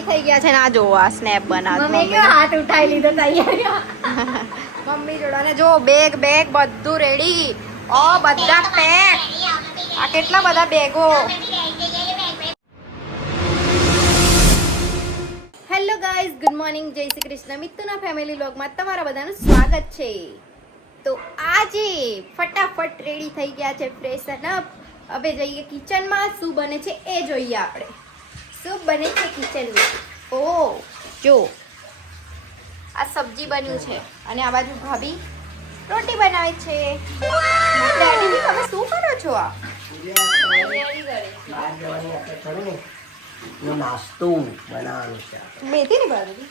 Ready થઈ ગયા છે ને આ જો આ સ્નેપ બનાવ મમ્મી કે હાથ ઉઠાઈ લીધો તૈયારી મમ્મી જોડાને જો બેગ બધું રેડી ઓ બધા પેક આ કેટલા બધા બેગો હેલો ગાઈઝ ગુડ મોર્નિંગ જય શ્રી કૃષ્ણ મિત્તુના ફેમિલી વ્લોગમાં તમારા બધાનું સ્વાગત છે તો આજે ફટાફટ રેડી થઈ ગયા છે ફ્રેશન અપ હવે જઈએ કિચનમાં શું બને છે એ જોઈએ આપણે શું બને છે કિચનમાં ઓ જો આ સબ્જી બન્યું છે અને આ બાજુ ભાભી રોટી બનાવે છે ડેડી તમે શું કરો છો આ નાસ્તો બનાવવાનું છે મેથી ને ભાભી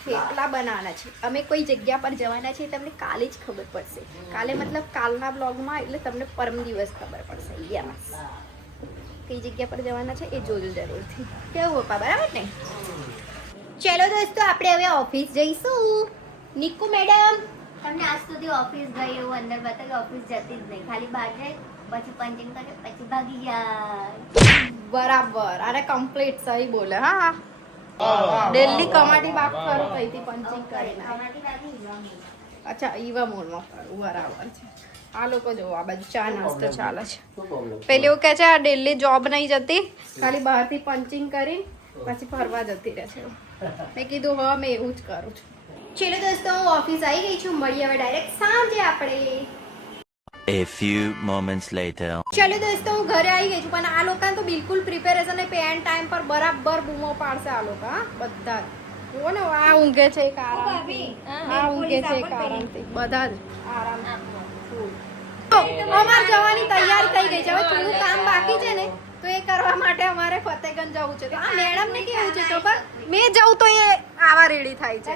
થેપલા બનાવવાના છે અમે કોઈ જગ્યા પર જવાના છે તમને કાલે જ ખબર પડશે કાલે મતલબ કાલના બ્લોગમાં એટલે તમને પરમ દિવસ ખબર પડશે યસ કઈ જગ્યા પર જવાના છે એ જોજો જરૂરથી કેવું પપ્પા બરાબર ને ચલો દોસ્તો આપણે હવે ઓફિસ જઈશું નિકુ મેડમ તમને આજ સુધી ઓફિસ ગઈ એવું અંદર બતાવી ઓફિસ જતી જ નહીં ખાલી બહાર જાય પછી પંચિંગ કરે પછી ભાગી જાય બરાબર અરે કમ્પ્લીટ સહી બોલે હા દિલ્હી કમાટી બાપ કરું કઈથી પંચિંગ કરીને અચ્છા ઈવા મોલમાં કરું બરાબર છે આ લોકો જો આ બાજુ ચા નાસ્તો ચાલે છે પેલી એવું કહે છે આ દિલ્હી જોબ નહીં જતી ખાલી બહારથી પંચિંગ કરી પછી ફરવા જતી રહે છે મેં કીધું હા મેં એવું જ કરું છું ચલો દોસ્તો હું ઓફિસ આવી ગઈ છું મળીએ હવે ડાયરેક્ટ સાંજે આપણે A few moments later. ચલો દોસ્તો હું ઘરે આવી ગઈ છું પણ આ લોકોને તો બિલકુલ પ્રિપેરેશન નહીં પેન ટાઈમ પર બરાબર બૂમો પાડશે આ લોકો હા બધા જુઓ ને આ ઊંઘે છે એક આરામથી આ ઊંઘે છે એક આરામથી બધા જ આરામ અમાર જવાની તૈયારી થઈ ગઈ છે હવે થોડું કામ બાકી છે ને તો એ કરવા માટે અમારે ફતેગંજ જવું છે તો આ મેડમ ને કેવું છે ખબર મેં જવું તો એ આવા રેડી થાય છે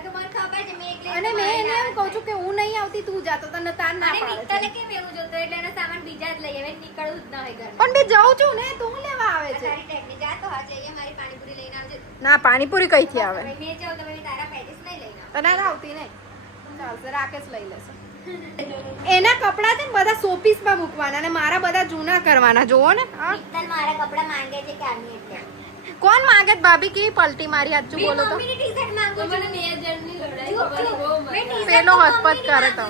અને મેં એને એમ કહું છું કે હું નહીં આવતી તું જા તો તને તાર ના પાડે છે કેમ એવું જોતો એટલે એનો સામાન બીજા જ લઈ આવે નીકળવું જ ન હોય ઘર પણ મેં જાઉં છું ને તું લેવા આવે છે તારી ટેકની જા તો હા જઈએ મારી પાણીપુરી લઈને આવજે ના પાણીપુરી કઈથી આવે મેં જાઉં તો મેં તારા પેટીસ નહીં લઈને તને આવતી નહીં ચાલશે રાકેશ લઈ લેશે એના કપડા છે ને બધા શોપીસમાં મૂકવાના અને મારા બધા જૂના કરવાના જોવો ને હા મિત્તલ મારા કપડા માંગે છે કે આની એટલે કોણ માંગે ભાભી કેવી પલટી મારી હાચું બોલો તો મમ્મીની ટી-શર્ટ માંગુ છું મને 2000 ની લડાઈ પેલો હસપત કરે તો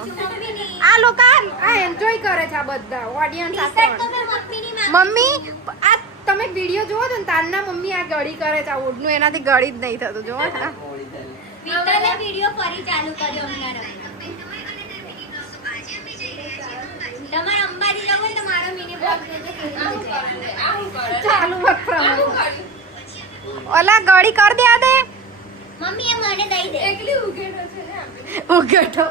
આ લોકો આ એન્જોય કરે છે આ બધા ઓડિયન્સ આ મમ્મી આ તમે વિડિયો જોવો તો તારના મમ્મી આ ગળી કરે છે આ ઓડનું એનાથી ગળી જ નહીં થતું જોવો ને મિત્તલે વિડિયો ફરી ચાલુ કર્યો હમણાં તમારે અંબાજી જવું હોય તો મારો મિની બ્લોગ ચાલુ વખરા ઓલા ગળી કર દે આ દે મમ્મી એ મને દઈ દે એકલી ઉગેડો છે ને ઉગેઠો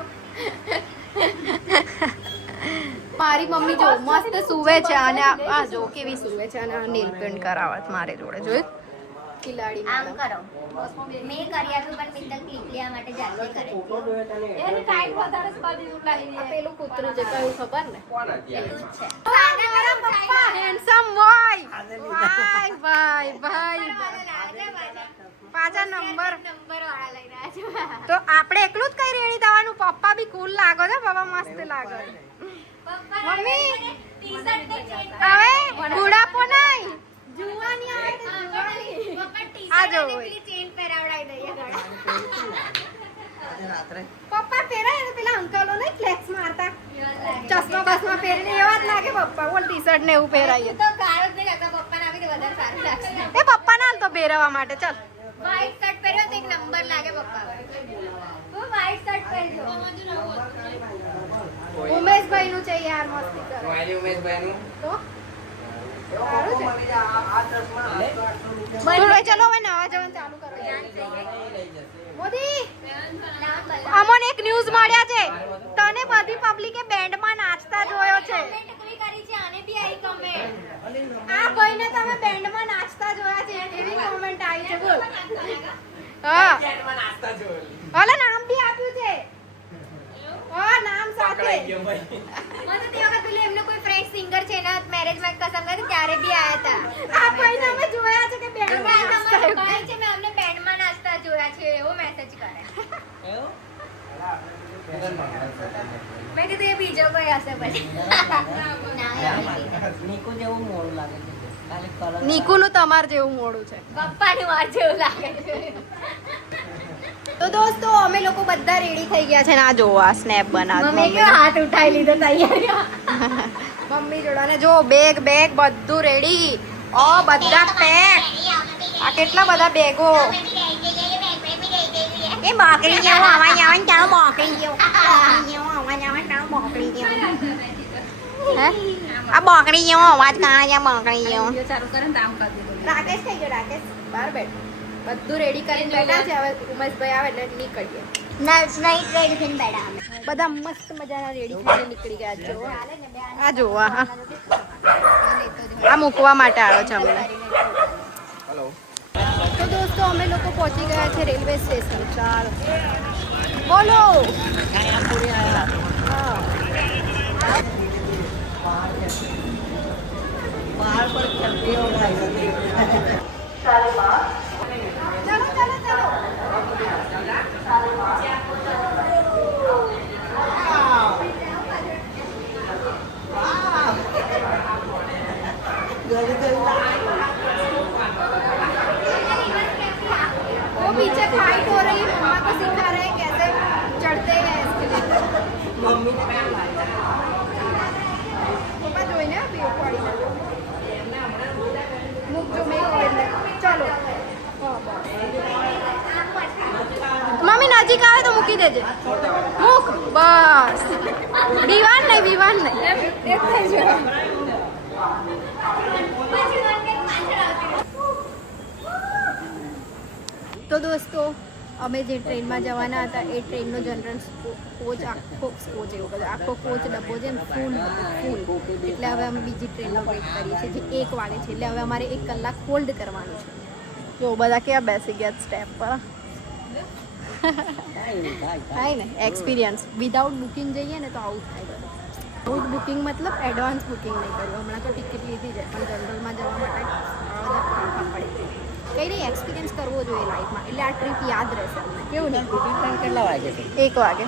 મારી મમ્મી જો મસ્ત સુવે છે અને આ જો કેવી સુવે છે અને આ નેલ પેન્ટ કરાવત મારે જોડે જોઈ ખિલાડી આમ કરો મેં કરી આપ્યું પણ મિત્તલ ક્લિપ લેવા માટે જાતે કરે એને ટાઈટ વધારે સ્પાડી ઉલાઈ આ પેલું કૂતરું છે કયું ખબર ને એટલું જ છે મારા પપ્પા હેન્ડસમ બોય ભાઈ ભાઈ ભાઈ પાછા નંબર વાળા લઈ રહ્યા છે તો આપણે એકલું જ કઈ રેડી થવાનું પપ્પા બી કુલ લાગો છે બાબા મસ્ત લાગો મમ્મી ટી-શર્ટ ને ચેન્જ હવે બુઢાપો નહીં જુવાની આવે તો જુવાની પપ્પા ટી-શર્ટ આ જો અને પેલી ચેન પહેરાવડાઈ દઈએ પપ્પા પહેરાય તો પેલા અંકલો ને ફ્લેક્સ મારતા ચશ્મા બસમાં પહેરીને એવા જ લાગે પપ્પા બોલ ટી-શર્ટ ને એવું પહેરાઈએ તો કાળો જ નહીં લાગતા પપ્પાને આપી દે વધારે સારું લાગશે એ પપ્પા ના તો પહેરવા માટે ચાલ વ્હાઈટ શર્ટ પહેર્યો તો એક નંબર લાગે પપ્પા હું વ્હાઈટ શર્ટ પહેરજો ઉમેશભાઈ નું છે યાર મસ્તી કરે તો સારું છે બોલો ચલો હવે નવા જવાનું ચાલુ કરો મોદી અમને એક ન્યૂઝ મળ્યા છે તને બધી પબ્લિકે બેન્ડમાં નાચતા જોયો છે કમેન્ટ કરી છે આને બી આવી કમેન્ટ આ ભાઈને તમે બેન્ડમાં નાચતા જોયા છે એવી કમેન્ટ આવી છે બોલ હા ભલે નામ બી આપ્યું છે હા નામ સાથે મને તે વખત પેલું એમનો કોઈ ફ્રેન્ડ સિંગર છે એના મેરેજમાં કસમ કરી ત્યારે બી આયા હતા આ ભાઈને અમે જોયા છે કે બેન્ડમાં નાચતા તમારો ભાઈ છે મેં અમને બેન્ડમાં નાચતા જોયા છે એવો મેસેજ કરે મેં કીધું એ બીજો કોઈ હશે પછી ના નીકુ જેવું મોડું લાગે છે નીકુનું તમાર જેવું મોડું છે. પપ્પાની વાર જેવું લાગે છે. તો દોસ્તો અમે લોકો બધા રેડી થઈ ગયા છે ને આ જોવો આ સ્નેપ બનાવ મમ્મી કેવો હાથ ઉઠાઈ લીધો તૈયારી. મમ્મી જોડાને જો બેગ બધું રેડી. ઓ બધા પેક. આ કેટલા બધા બેગો. એ બોકડી જેવો અવાજ આવે ને ચાલો બોકડી જેવો અવાજ આવે ને ચાલો બોકડી જેવો. હે આ બોકડી જેવો અવાજ કાં છે બોકડી જેવો. રાકેશ થઈ ગયો રાકેશ બહાર બેઠ. બધું રેડી કરીને બેઠા છે હવે ઉમેશભાઈ આવે એટલે નીકળીએ. નર્સ નહીં ટ્રેડ થઈને બેઠા અમે. બધા મસ્ત મજાના રેડી થઈને નીકળી ગયા છે. આ જોવો આ મૂકવા માટે આવ્યો છે અમને. તો દોસ્તો અમે લોકો પહોંચી ગયા છે રેલવે સ્ટેશન. ચાલો બોલો. હા. पहाड़ पर चलते हो भाई ચલો ચલો ચલો. वो पीछे फाइट हो रही है. मम्मा को सिखा रहे हैं कैसे चढ़ते हैं एस्केलेटर. मम्मी પપ્પા જોઈને આપી ઉપાડીને મૂકજો મેં ચાલો. મમ્મી નજીક આવે તો મૂકી દેજે. મૂક બસ. વિવાન નહીં. તો દોસ્તો અમે જે ટ્રેનમાં જવાના હતા એ ટ્રેનનો જનરલ કોચ આખો ડબ્બો છે ને ફૂલ એટલે હવે અમે બીજી ટ્રેનનો વેઇટ કરીએ છીએ જે 1 વાગે છે. એટલે હવે અમારે 1 કલાક હોલ્ડ કરવાનું છે. જો બધા કેવા બેસી ગયા સ્ટેપ પર. થાય ને એક્સપિરિયન્સ. વિધાઉટ બુકિંગ જઈએ ને તો આવું થાય બધું. વિધાઉટ બુકિંગ મતલબ એડવાન્સ બુકિંગ નહીં કર્યું. હમણાં તો ટિકિટ લીધી છે પણ જનરલમાં જવા માટે આ બધા ફાંફા પડે. કંઈ નહીં એક્સપિરિયન્સ કરવો જોઈએ લાઈફમાં. એટલે આ ટ્રીપ યાદ રહેશે અમને. કેવું નહીં? કેટલા વાગે છે? 1 વાગે.